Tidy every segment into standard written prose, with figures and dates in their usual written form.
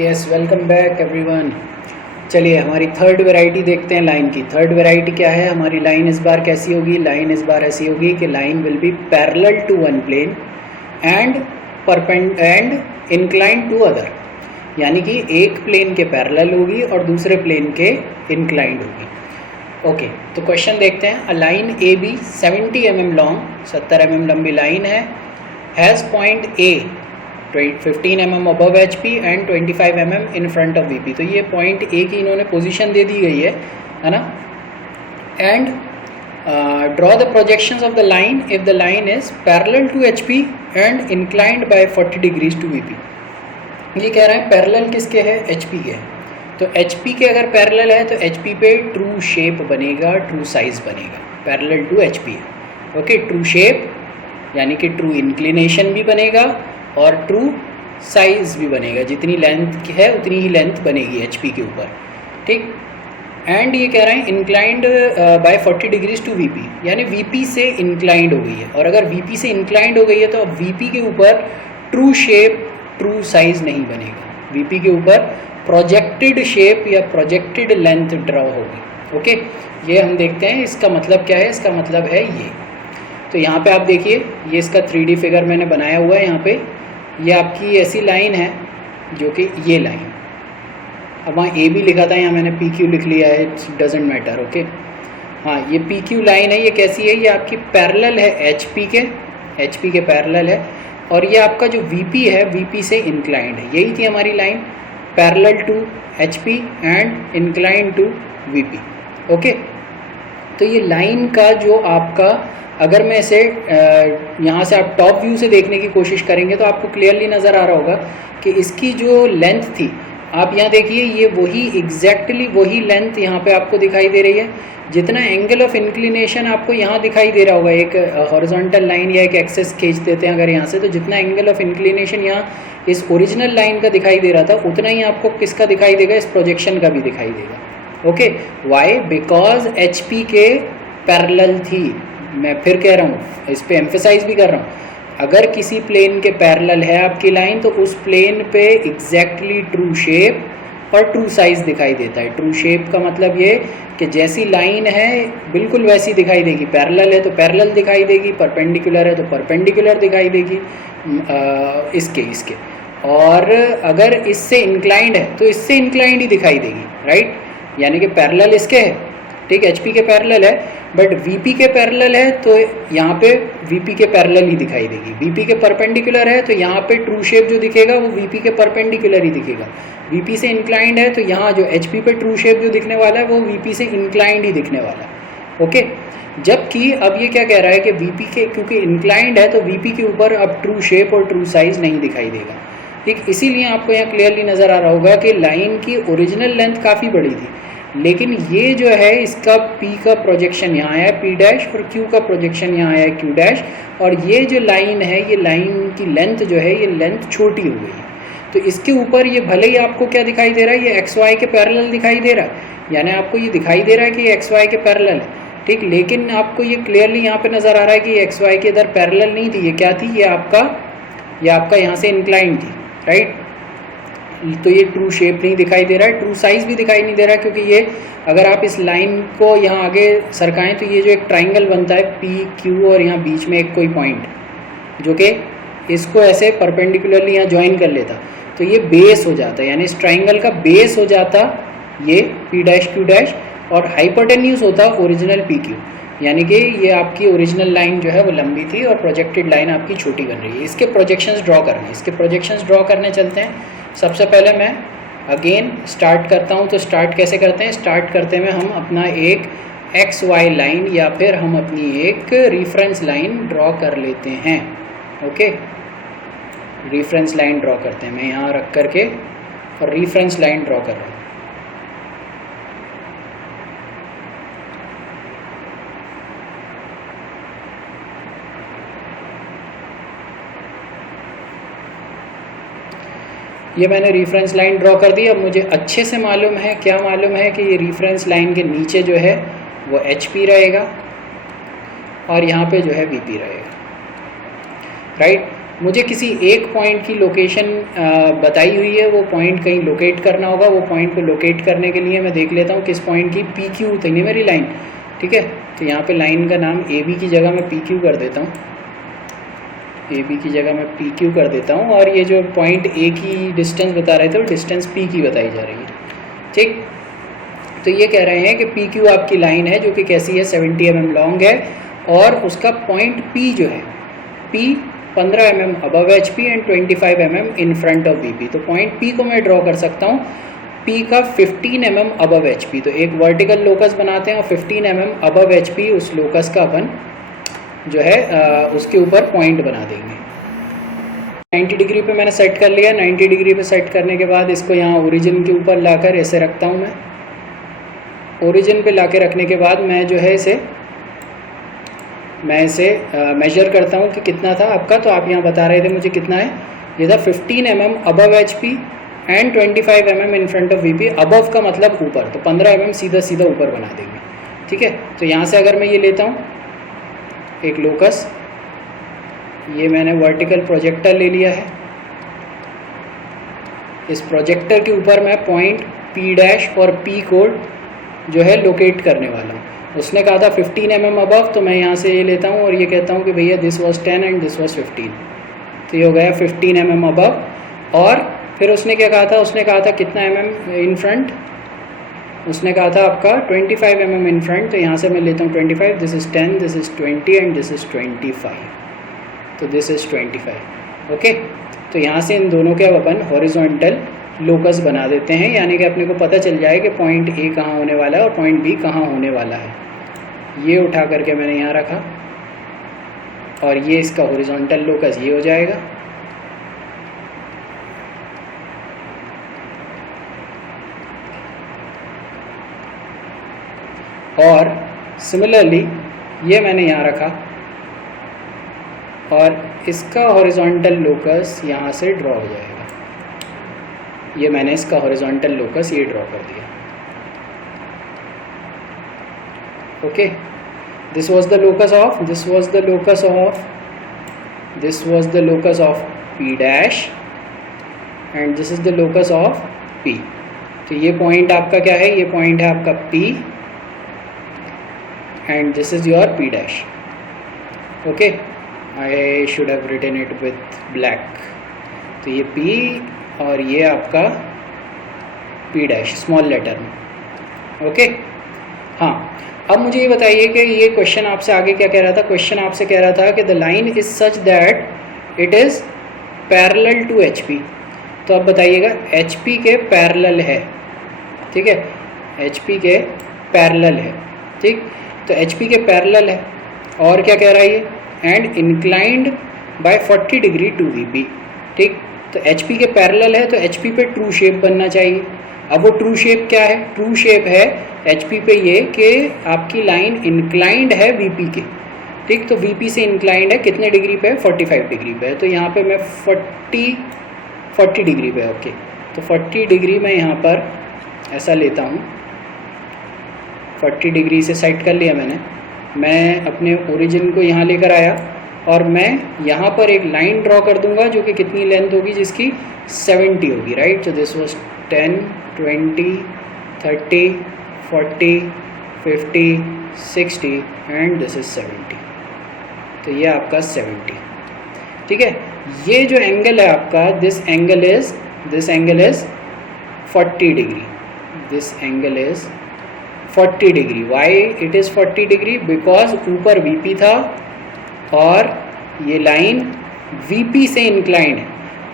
Yes, welcome back everyone. चलिए हमारी third variety देखते हैं लाइन की। थर्ड वैरायटी क्या है हमारी? लाइन इस बार कैसी होगी? लाइन इस बार ऐसी होगी कि line will be parallel to one plane and incline to other, यानी कि एक प्लेन के पैरेलल होगी और दूसरे प्लेन के इंक्लाइंड होगी। ओके, तो क्वेश्चन देखते हैं। A line A B 70 mm long, 70 mm लंबी line has point A 15 mm above H P and 25 mm in front of V P. तो ये पॉइंट ए की इन्होंने पोजीशन दे दी गई है ना। And draw the projections of the line if the line is parallel to H P and inclined by 40 degrees to V P. ये कह रहा है पैरेलल किसके है? एच पी के। तो एच पी के अगर पैरेलल है तो एच पी पे ट्रू शेप बनेगा, ट्रू साइज बनेगा, पैरेलल टू एच पी है। ओके, ट्रू शेप यानी कि ट्रू इंक्लिनेशन भी बनेगा और ट्रू साइज भी बनेगा। जितनी लेंथ है उतनी ही लेंथ बनेगी एच पी के ऊपर, ठीक। एंड ये कह रहे हैं inclined by 40 degrees to VP, यानी वीपी से इंक्लाइंड हो गई है। और अगर वीपी से इंक्लाइंड हो गई है तो अब वीपी के ऊपर ट्रू शेप, ट्रू साइज नहीं बनेगा। वीपी के ऊपर प्रोजेक्टेड शेप या प्रोजेक्टेड लेंथ ड्रॉ होगी। ओके, ये हम देखते हैं इसका मतलब क्या है। इसका मतलब है ये। तो यहाँ पे आप देखिए, ये इसका 3D फिगर मैंने बनाया हुआ है। यहाँ पे ये आपकी ऐसी लाइन है जो कि ये लाइन, अब वहाँ ए भी लिखा था, यहाँ मैंने पी क्यू लिख लिया है, इट्स डजेंट मैटर। ओके, हाँ, ये पी क्यू लाइन है। ये कैसी है? ये आपकी पैरेलल है एच पी के पैरेलल है। और ये आपका जो वी पी है, वी पी से इंक्लाइंड है। यही थी हमारी line, parallel to H P and inclined to V P. Okay, तो ये लाइन का जो आपका, अगर मैं इसे यहाँ से आप टॉप व्यू से देखने की कोशिश करेंगे तो आपको क्लियरली नज़र आ रहा होगा कि इसकी जो लेंथ थी, आप यहाँ देखिए, ये वही एग्जैक्टली वही लेंथ यहाँ पे आपको दिखाई दे रही है। जितना एंगल ऑफ इंक्लिनेशन आपको यहाँ दिखाई दे रहा होगा, एक हॉरिजॉन्टल लाइन या एक एक्सेस खींच देते हैं अगर यहाँ से, तो जितना एंगल ऑफ इंक्लिनेशन यहाँ इस ओरिजिनल लाइन का दिखाई दे रहा था, उतना ही आपको किसका दिखाई देगा? इस प्रोजेक्शन का भी दिखाई देगा। Okay, why? Because H P के पैरेलल थी। मैं फिर कह रहा हूँ, इस पे एम्फेसाइज भी कर रहा हूँ, अगर किसी प्लेन के पैरेलल है आपकी लाइन तो उस प्लेन पे एग्जैक्टली ट्रू शेप और ट्रू साइज दिखाई देता है। ट्रू शेप का मतलब ये कि जैसी लाइन है बिल्कुल वैसी दिखाई देगी। पैरेलल है तो पैरेलल दिखाई देगी, परपेंडिकुलर है तो परपेंडिकुलर दिखाई देगी इसके। और अगर इससे इंक्लाइंड है तो इससे इंक्लाइंड ही दिखाई देगी, राइट। यानी कि पैरेलल इसके है, ठीक, एच पी के पैरेलल है, बट वीपी के पैरेलल है तो यहाँ पे वीपी के पैरेलल ही दिखाई देगी। वीपी के परपेंडिकुलर है तो यहाँ पे ट्रू शेप जो दिखेगा वो वीपी के परपेंडिकुलर ही दिखेगा। वीपी से इंक्लाइंड है तो यहाँ जो एचपी पे ट्रू शेप जो दिखने वाला है वो वीपी से इंक्लाइंड ही दिखने वाला है। ओके, जबकि अब ये क्या कह रहा है कि वीपी के क्योंकि इंक्लाइंड है तो वीपी के ऊपर अब ट्रू शेप और ट्रू साइज नहीं दिखाई देगा, ठीक। इसीलिए आपको यहाँ क्लियरली नज़र आ रहा होगा कि लाइन की ओरिजिनल लेंथ काफ़ी बड़ी थी, लेकिन ये जो है इसका P का प्रोजेक्शन यहाँ है P डैश और Q का प्रोजेक्शन यहाँ है Q डैश, और ये जो लाइन है, ये लाइन की लेंथ जो है, ये लेंथ छोटी हो गई है। तो इसके ऊपर ये भले ही आपको क्या दिखाई दे रहा है? ये XY के पैरेलल दिखाई दे रहा है, यानी आपको ये दिखाई दे रहा है कि ये XY के पैरेलल है, ठीक। लेकिन आपको ये क्लियरली यहाँ पे नज़र आ रहा है कि ये XY के इधर पैरेलल नहीं थी। ये क्या थी? ये आपका यहाँ से इंक्लाइन थी, राइट। तो ये ट्रू शेप नहीं दिखाई दे रहा है, ट्रू साइज भी दिखाई नहीं दे रहा है, क्योंकि ये अगर आप इस लाइन को यहाँ आगे सरकाएं तो ये जो एक ट्राइंगल बनता है पी क्यू और यहाँ बीच में एक कोई पॉइंट जो कि इसको ऐसे परपेंडिकुलरली यहाँ ज्वाइन कर लेता, तो ये बेस हो जाता है, यानी इस ट्राइंगल का बेस हो जाता ये पी डैश क्यू डैश, और हाइपोटेन्यूज होता ओरिजिनल पी क्यू, यानी कि ये आपकी ओरिजिनल लाइन जो है वो लंबी थी और प्रोजेक्टेड लाइन आपकी छोटी बन रही है। इसके प्रोजेक्शंस ड्रॉ करने, चलते हैं। सबसे पहले मैं अगेन स्टार्ट करता हूँ। तो स्टार्ट कैसे करते हैं? स्टार्ट करते में हम अपना एक एक्स वाई लाइन या फिर हम अपनी एक रेफरेंस लाइन ड्रॉ कर लेते हैं। ओके, रेफरेंस लाइन ड्रॉ करते हैं। मैं यहाँ रख करके और रेफरेंस लाइन ड्रॉ कर रहा हूँ। ये मैंने रेफरेंस लाइन ड्रॉ कर दी। अब मुझे अच्छे से मालूम है, क्या मालूम है कि ये रेफरेंस लाइन के नीचे जो है वो एच पी रहेगा और यहाँ पे जो है वी पी रहेगा, राइट। मुझे किसी एक पॉइंट की लोकेशन बताई हुई है, वो पॉइंट कहीं लोकेट करना होगा। वो पॉइंट को लोकेट करने के लिए मैं देख लेता हूँ किस पॉइंट की पी क्यू थी नहीं मेरी लाइन, ठीक है। तो यहाँ पे लाइन का नाम ए बी की जगह मैं पी क्यू कर देता हूँ, ए बी की जगह मैं पी क्यू कर देता हूँ। और ये जो पॉइंट ए की डिस्टेंस बता रहे थे वो डिस्टेंस पी की बताई जा रही है, ठीक। तो ये कह रहे हैं कि पी क्यू आपकी लाइन है जो कि कैसी है, 70 mm लॉन्ग है, और उसका पॉइंट पी जो है, P 15 mm above H P and 25 mm in front of V P. तो पॉइंट पी को मैं ड्रॉ कर सकता हूँ पी का 15 mm अबव एच पी। तो एक वर्टिकल लोकस बनाते हैं और 15 mm अबव एच पी उस लोकस का अपन जो है उसके ऊपर पॉइंट बना देंगे। 90 डिग्री पे मैंने सेट कर लिया। 90 डिग्री पे सेट करने के बाद इसको यहाँ ओरिजिन के ऊपर लाकर ऐसे रखता हूँ मैं। ओरिजिन पे लाके रखने के बाद मैं जो है इसे मेजर करता हूँ कि कितना था आपका। तो आप यहाँ बता रहे थे मुझे कितना है, ये था 15 mm above H P and 25 mm in front of V P. Above का मतलब ऊपर, तो 15 mm सीधा सीधा ऊपर बना देंगे, ठीक है। तो यहाँ से अगर मैं ये लेता हूँ एक लोकस, ये मैंने वर्टिकल प्रोजेक्टर ले लिया है। इस प्रोजेक्टर के ऊपर मैं पॉइंट पी डैश और पी कोड जो है लोकेट करने वाला हूँ। उसने कहा था 15 mm अबव, तो मैं यहाँ से ये लेता हूँ और ये कहता हूँ कि भैया this was 10 and this was 15। तो ये हो गया 15 mm अबव। और फिर उसने क्या कहा था, उसने कहा था कितना mm इन फ्रंट, उसने कहा था आपका 25 mm इन फ्रंट। तो यहाँ से मैं लेता हूँ 25, this is 10, this is 20 and this is 25। तो दिस इज़ 25, ओके। तो यहाँ से इन दोनों के अब अपन हॉरिजॉन्टल लोकस बना देते हैं, यानी कि अपने को पता चल जाए कि पॉइंट ए कहाँ होने वाला है और पॉइंट बी कहाँ होने वाला है। ये उठा करके मैंने यहाँ रखा और ये इसका हॉरिजॉन्टल लोकस ये हो जाएगा। और सिमिलरली ये मैंने यहाँ रखा और इसका हॉरिजॉन्टल लोकस यहाँ से ड्रॉ हो जाएगा। ये मैंने इसका हॉरिजॉन्टल लोकस ये ड्रॉ कर दिया, okay. This was the locus of, this was the locus of, this was the locus of P dash and this is the locus of P. तो ये पॉइंट आपका क्या है, ये पॉइंट है आपका P and this is your P dash, okay. I should have written it with black. तो ये पी और ये आपका पी डैश स्मॉल लेटर में, ओके। हाँ, अब मुझे ये बताइए कि ये क्वेश्चन आपसे आगे क्या कह रहा था। क्वेश्चन आपसे कह रहा था कि the line is such that it is parallel to H P. तो अब बताइएगा एच पी के पैरेलल है, ठीक है, एच पी के पैरेलल है, ठीक। तो एच पी के पैरेलल है और क्या कह रहा है ये, and inclined by 40 degree to V P, ठीक। तो एच पी के पैरेलल है तो एच पी पे ट्रू शेप बनना चाहिए। अब वो ट्रू शेप क्या है, ट्रू शेप है एच पी पे ये कि आपकी लाइन इंक्लाइंड है वी पी के, ठीक। तो वी पी से इंक्लाइंड है कितने डिग्री पे है, 45 डिग्री पे है। तो यहाँ पे मैं 40 डिग्री पे, ओके। तो 40 डिग्री मैं यहाँ पर ऐसा लेता हूँ, 40 डिग्री से सेट कर लिया मैंने। मैं अपने ओरिजिन को यहाँ लेकर आया और मैं यहाँ पर एक लाइन ड्रॉ कर दूंगा जो कि कितनी लेंथ होगी, जिसकी 70 होगी, राइट। तो this was 10, 20, 30, 40, 50, 60 and this is 70। तो ये आपका 70, ठीक है। ये जो एंगल है आपका, this angle is 40 degree, this angle is 40 degree. Why it is 40 degree, because ऊपर वीपी था और ये लाइन वीपी से इंक्लाइंड है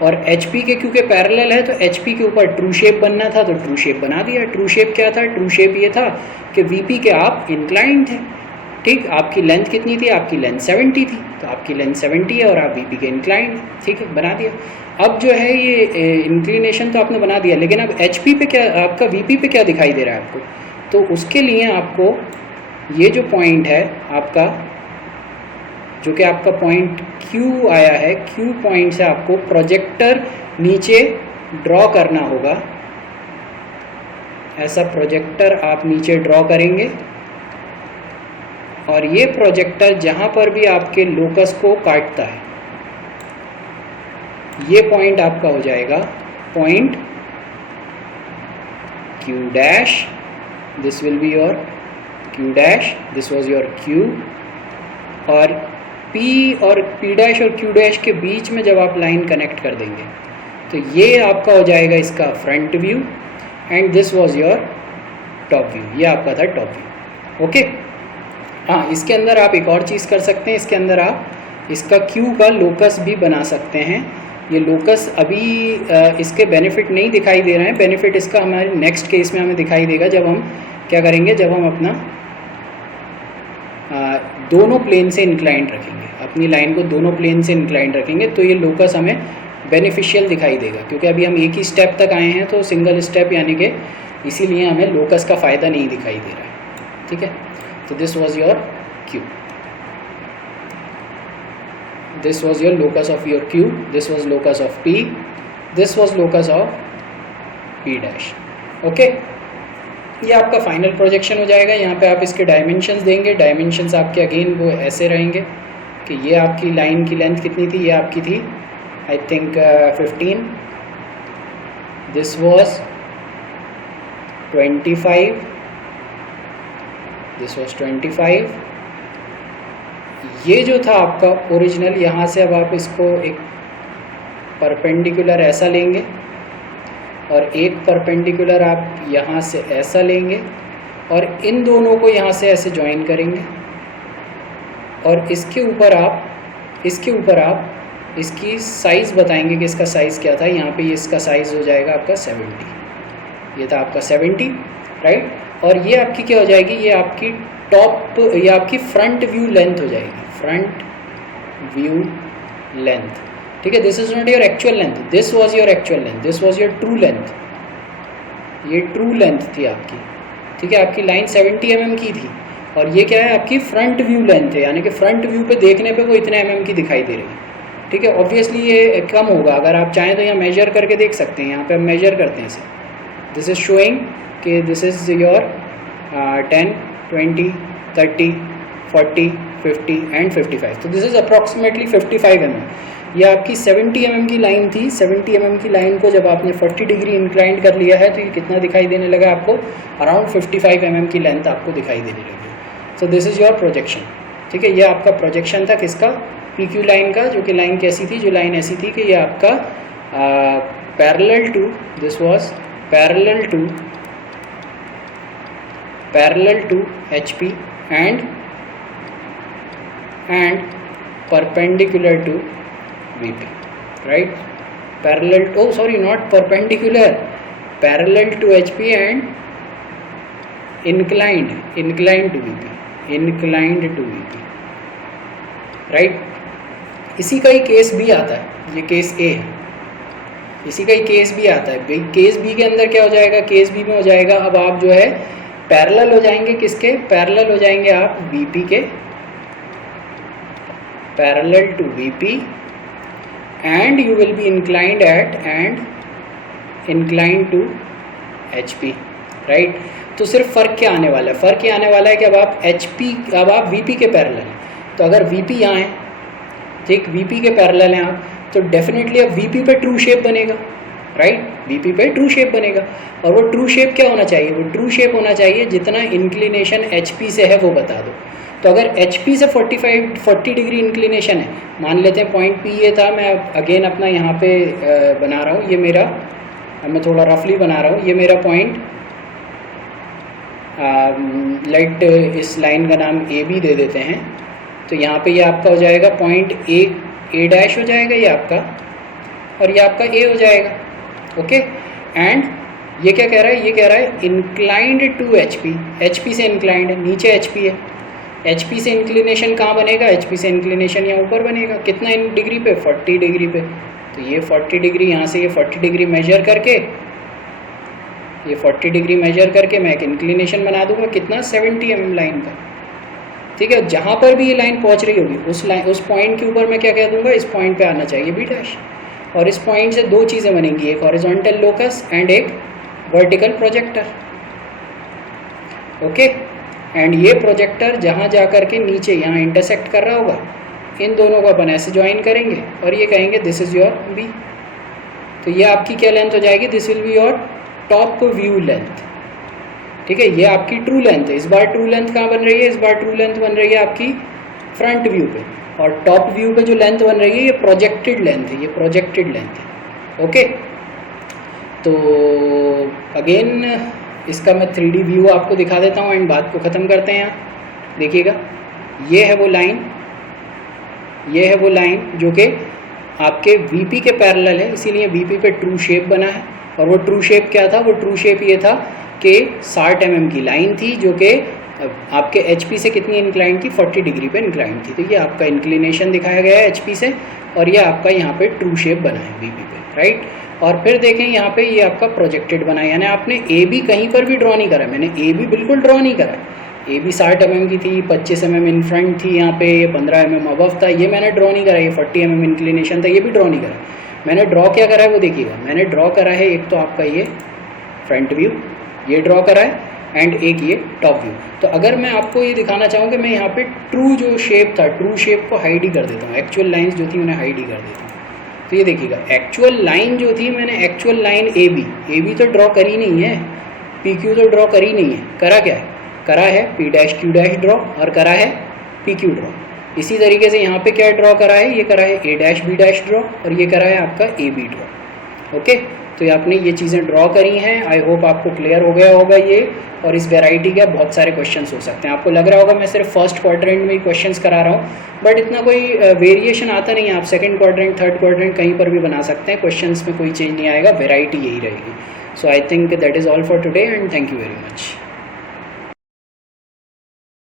और एचपी के क्योंकि पैरेलल है तो एचपी के ऊपर ट्रू शेप बनना था तो ट्रू शेप बना दिया। ट्रू शेप क्या था, ट्रू शेप ये था कि वीपी के आप इंक्लाइंड थे, ठीक। आपकी लेंथ कितनी थी, आपकी लेंथ 70 थी, तो आपकी लेंथ 70 है और आप वीपी के इंक्लाइंड, ठीक है, बना दिया। अब जो है ये इंक्लिनेशन तो आपने बना दिया, लेकिन अब एचपी पे क्या, आपका वीपी पे क्या दिखाई दे रहा है आपको, तो उसके लिए आपको ये जो पॉइंट है आपका, जो कि आपका पॉइंट Q आया है, Q पॉइंट से आपको प्रोजेक्टर नीचे ड्रॉ करना होगा। ऐसा प्रोजेक्टर आप नीचे ड्रॉ करेंगे और ये प्रोजेक्टर जहाँ पर भी आपके लोकस को काटता है, ये पॉइंट आपका हो जाएगा point Q dash, this will be your Q dash, this was your Q, और P और P डैश और Q डैश के बीच में जब आप लाइन कनेक्ट कर देंगे तो ये आपका हो जाएगा इसका front view, and this was your top view, ये आपका था टॉप व्यू। ओके, हाँ, इसके अंदर आप एक और चीज़ कर सकते हैं, इसके अंदर आप इसका Q का लोकस भी बना सकते हैं। ये लोकस अभी इसके बेनिफिट नहीं दिखाई दे रहे हैं, बेनिफिट इसका हमारे नेक्स्ट केस में हमें दिखाई देगा जब हम क्या करेंगे, जब हम अपना दोनों प्लेन से इंक्लाइंड रखेंगे, अपनी लाइन को दोनों प्लेन से इंक्लाइंड रखेंगे तो ये लोकस हमें बेनिफिशियल दिखाई देगा, क्योंकि अभी हम एक ही स्टेप तक आए हैं तो सिंगल स्टेप यानी कि इसीलिए हमें लोकस का फ़ायदा नहीं दिखाई दे रहा है। ठीक है, तो this was your Q, this was your locus of your Q, this was locus of P, this was locus of P dash। Okay, ये आपका फाइनल प्रोजेक्शन हो जाएगा। यहाँ पे आप इसके डायमेंशंस देंगे, डायमेंशंस आपके अगेन वो ऐसे रहेंगे कि ये आपकी लाइन की लेंथ कितनी थी, ये आपकी थी I think 15, this was 25, this was 25। ये जो था आपका ओरिजिनल, यहाँ से अब आप इसको एक परपेंडिकुलर ऐसा लेंगे और एक परपेंडिकुलर आप यहाँ से ऐसा लेंगे और इन दोनों को यहाँ से ऐसे ज्वाइन करेंगे और इसके ऊपर आप इसकी साइज़ बताएंगे कि इसका साइज़ क्या था। यहाँ पे ये इसका साइज़ हो जाएगा आपका 70, ये था आपका 70, राइट। और ये आपकी क्या हो जाएगी, ये आपकी टॉप, ये आपकी फ्रंट व्यू लेंथ हो जाएगी, फ्रंट व्यू लेंथ। ठीक है, this is not your actual length, this was your actual length, this was your true length, ये ट्रू लेंथ थी आपकी। ठीक है, आपकी लाइन 70 mm की थी और ये क्या है, आपकी फ्रंट व्यू लेंथ है, यानी कि फ्रंट व्यू पे देखने पे वो इतने mm की दिखाई दे रही है। ठीक है, ऑब्वियसली ये कम होगा, अगर आप चाहें तो यहाँ मेजर करके देख सकते हैं। यहाँ पे हम मेजर करते हैं इसे, दिस इज शोइंग कि दिस इज योर 10, 20, 30, 40, 50 एंड 55, तो दिस इज अप्रॉक्सीमेटली 55 mm। ये आपकी 70 mm की लाइन थी, 70 mm की लाइन को जब आपने 40 डिग्री इंक्लाइंड कर लिया है तो ये कितना दिखाई देने लगा आपको, अराउंड 55 mm की लेंथ आपको दिखाई देने लगी। So this is your projection. ठीक है, ये आपका प्रोजेक्शन था किसका, PQ लाइन का, जो कि लाइन कैसी थी, जो लाइन ऐसी थी कि ये आपका parallel to, this was parallel to HP and perpendicular to VP, right? Parallel, oh sorry, not perpendicular, parallel to HP and inclined to VP, right? इसी का ही केस भी आता है, ये केस A है, इसी का ही केस भी आता है। केस B के अंदर क्या हो जाएगा, केस B में हो जाएगा, अब आप जो है पैरेलल हो जाएंगे किसके, पैरेलल हो जाएंगे आप VP के, parallel to VP, and you will be inclined at and inclined to HP, right. तो सिर्फ फ़र्क क्या आने वाला है, फ़र्क ये आने वाला है कि अब आप VP के पैरेलल, तो अगर VP यहाँ है, ठीक, VP के पैरेलल हैं आप, तो डेफिनेटली अब VP पे ट्रू शेप बनेगा, राइट, VP पे ट्रू शेप बनेगा। और वो ट्रू शेप क्या होना चाहिए, वो ट्रू शेप होना चाहिए जितना इंक्लिनेशन HP से है वो बता दो। तो अगर HP से 40 डिग्री इंक्लिनेशन है, मान लेते हैं पॉइंट P ये था, मैं अगेन अपना यहाँ पे बना रहा हूँ, ये मेरा, मैं थोड़ा रफली बना रहा हूँ, ये मेरा पॉइंट, लेट इस लाइन का नाम AB दे देते हैं। तो यहाँ पे ये आपका हो जाएगा पॉइंट A डैश हो जाएगा ये आपका, और ये आपका A हो जाएगा, ओके। एंड ये क्या कह रहा है, ये कह रहा है इंक्लाइंड टू HP से इंक्लाइंड है, नीचे HP है, HP से इंक्लिनेशन कहाँ बनेगा, HP से इंक्लिनेशन यहाँ ऊपर बनेगा, कितना डिग्री पे, 40 डिग्री पे। तो ये 40 डिग्री, यहाँ से ये 40 डिग्री मेजर करके, ये 40 डिग्री मेजर करके मैं एक इंक्लिनेशन बना दूंगा, कितना, 70 mm लाइन का। ठीक है, जहाँ पर भी ये लाइन पहुँच रही होगी उस पॉइंट के ऊपर मैं क्या कह दूंगा, इस पॉइंट पे आना चाहिए B डैश, और इस पॉइंट से दो चीज़ें बनेंगी, एक हॉरिजॉन्टल लोकस एंड एक वर्टिकल प्रोजेक्टर, ओके। एंड ये प्रोजेक्टर जहाँ जा कर के नीचे यहाँ इंटरसेक्ट कर रहा होगा, इन दोनों को अपन ऐसे ज्वाइन करेंगे और ये कहेंगे दिस इज़ योर बी। तो ये आपकी क्या लेंथ हो जाएगी, this will be your top view length. ठीक है, ये आपकी ट्रू लेंथ है। इस बार ट्रू लेंथ कहाँ बन रही है, इस बार ट्रू लेंथ बन रही है आपकी फ्रंट व्यू पे, और टॉप व्यू पे जो लेंथ बन रही है ये प्रोजेक्टेड लेंथ है, ये प्रोजेक्टेड लेंथ है। ओके, तो अगेन इसका मैं 3D व्यू आपको दिखा देता हूँ एंड बात को ख़त्म करते हैं। यहाँ देखिएगा, ये है वो लाइन, ये है वो लाइन जो कि आपके VP के पैरेलल है, इसीलिए VP पे ट्रू शेप बना है। और वो ट्रू शेप क्या था, वो ट्रू शेप ये था कि 60 mm की लाइन थी जो कि आपके HP से कितनी इंक्लाइन थी, 40 डिग्री पे इंक्लाइन थी। तो ये आपका इंक्लिनेशन दिखाया गया है HP से, और ये आपका यहाँ पे ट्रू शेप बना है VP पे, राइट। और फिर देखें यहाँ पे ये आपका प्रोजेक्टेड बना है, यानी आपने AB कहीं पर भी ड्रॉ नहीं करा। मैंने AB बिल्कुल ड्रॉ नहीं करा। AB 60 mm की थी, 25 mm इन फ्रंट थी, यहाँ पे 15 mm अबव था, ये मैंने ड्रॉ नहीं करा। ये 40 mm इंक्लिनेशन था, ये भी ड्रॉ नहीं करा। मैंने ड्रॉ क्या करा है वो देखिएगा, मैंने ड्रॉ करा है एक तो आपका ये फ्रंट व्यू, ये ड्रॉ करा है, एंड एक ये टॉप व्यू। तो अगर मैं आपको ये दिखाना चाहूँ कि मैं यहाँ पे ट्रू जो शेप था, ट्रू शेप को हाइड ही कर देता हूँ, एक्चुअल लाइंस जो थी उन्हें हाइड ही कर देता हूँ। तो ये देखिएगा, एक्चुअल लाइन जो थी, मैंने एक्चुअल लाइन AB तो ड्रॉ करी नहीं है, PQ तो ड्रॉ करी नहीं है। करा क्या है, करा है P'Q' ड्रॉ और करा है PQ ड्रॉ। इसी तरीके से यहाँ पे क्या ड्रॉ करा है, ये करा है A', B' ड्रॉ, और ये करा है आपका AB ड्रॉ। ओके, तो ये आपने ये चीज़ें ड्रॉ करी हैं। आई होप आपको क्लियर हो गया होगा ये। और इस वेराइटी के बहुत सारे क्वेश्चंस हो सकते हैं। आपको लग रहा होगा मैं सिर्फ फर्स्ट क्वाड्रेंट में ही क्वेश्चंस करा रहा हूँ, बट इतना कोई वेरिएशन आता नहीं है। आप सेकंड क्वाड्रेंट, थर्ड क्वाड्रेंट कहीं पर भी बना सकते हैं, क्वेश्चंस में कोई चेंज नहीं आएगा, वेराइटी यही रहेगी। So I think that is all for today and thank you very much.